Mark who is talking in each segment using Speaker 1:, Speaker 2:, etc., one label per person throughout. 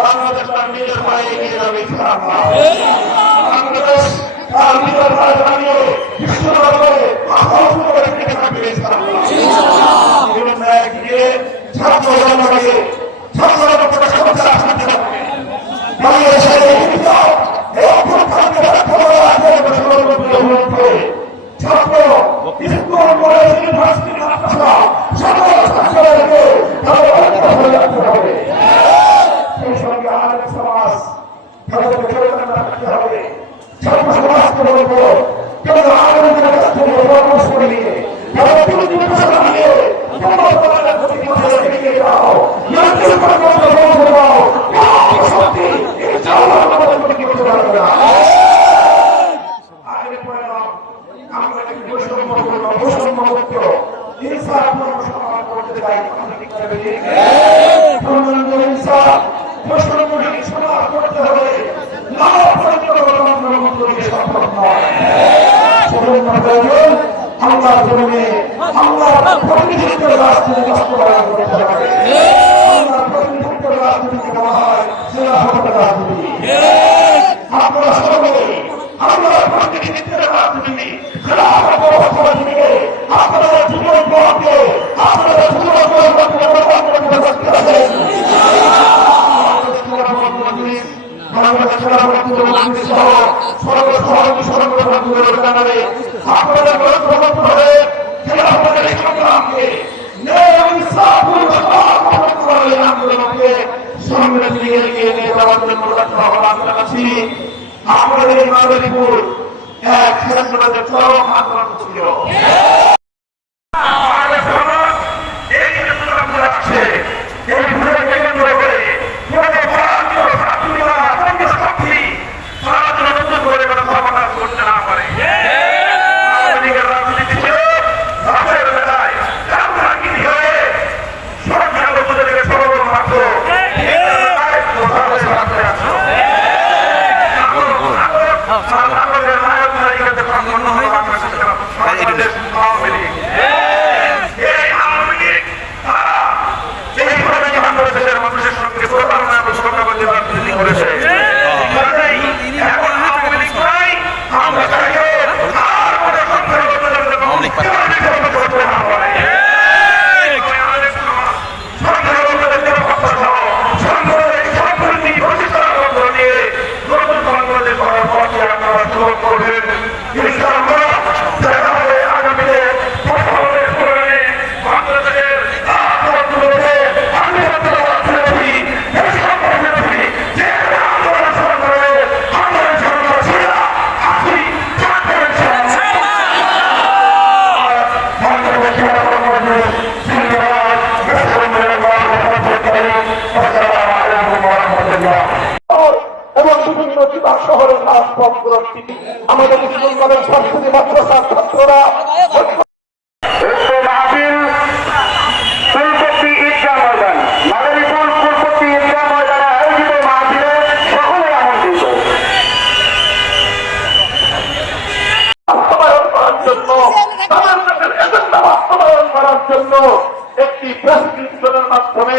Speaker 1: বাংলাদেশ তার নিজের পায়ে এগিয়ে যাবে বাংলাদেশ তার নিজের স্কুল কলেজ ইউনিভার্সিটি মুক্ত ইনসাফপূর্ণ সমাজ করতে চাই। ইনসাফ বৈষম্যহীন সমাজ করতে হবে। না পরিচিত গণতন্ত্র মুক্ত দিয়ে সম্ভব নয় আল্লাহ জমিনে আল্লাহর প্রতিনিধিত্বের রাজনীতি বাস্তবায়ন করতে হবে। সকলে আমরা প্রতিনিধিত্বের রাজনীতি। আমাদের মাদারীপুর এক সেন্দ্রদের চরম আন্দোলন ছিল আমাদের সমাজ এই আন্দোলন যাচ্ছে এই ভূমিকে কেন্দ্র করে পুরো ভারতীয় ছাত্রীরা কংগ্রেস শক্তি সারা জীবন নতুন করে কোনো সমাধান করতে না পারে আওয়ামী লীগের রাজনীতি ছিল রাতের বেলায় রাজনীতি হয়ে সংখ্যালঘুদেরকে সর্বজন মাত্র মানুষের সঙ্গে প্রতারণা এবং সন্ত্রাসবাদী রাজনীতি করেছে এখন আওয়ামী লীগ নাই, আমরা চাই আর কোনো সংখ্যালঘুদের করতে না পারে সংখ্যালঘুদের নিরাপত্তা সহ সংখ্যালঘুদের সাংস্কৃতিক প্রতিষ্ঠানবন্ধ নিয়ে নতুন বাংলাদেশ গড়ার পথে শুরু করবেন মাহফিলে সকলে বাস্তবায়ন করার জন্য একটি প্রেসক্রিপশনের মাধ্যমে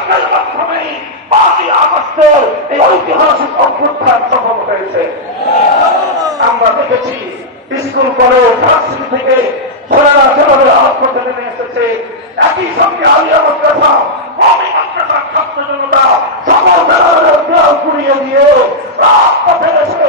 Speaker 1: ঐক্যের মাধ্যমেই পাঁচই আগস্টের এই ঐতিহাসিক অভ্যুত্থান সফল হয়েছে। আমরা দেখেছি, স্কুল, কলেজ ভার্সিটি থেকে ছেলেরা জনতা সকল মেলাদের দেওয়াল দিয়ে রাজপথে এসে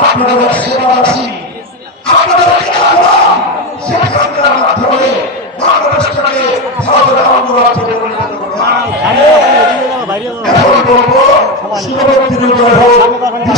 Speaker 1: আপনাদের সেবা আছি আপনাদের সেখানকার মাধ্যমে বাংলাদেশটাকে এখন বলব শিবরাত্রি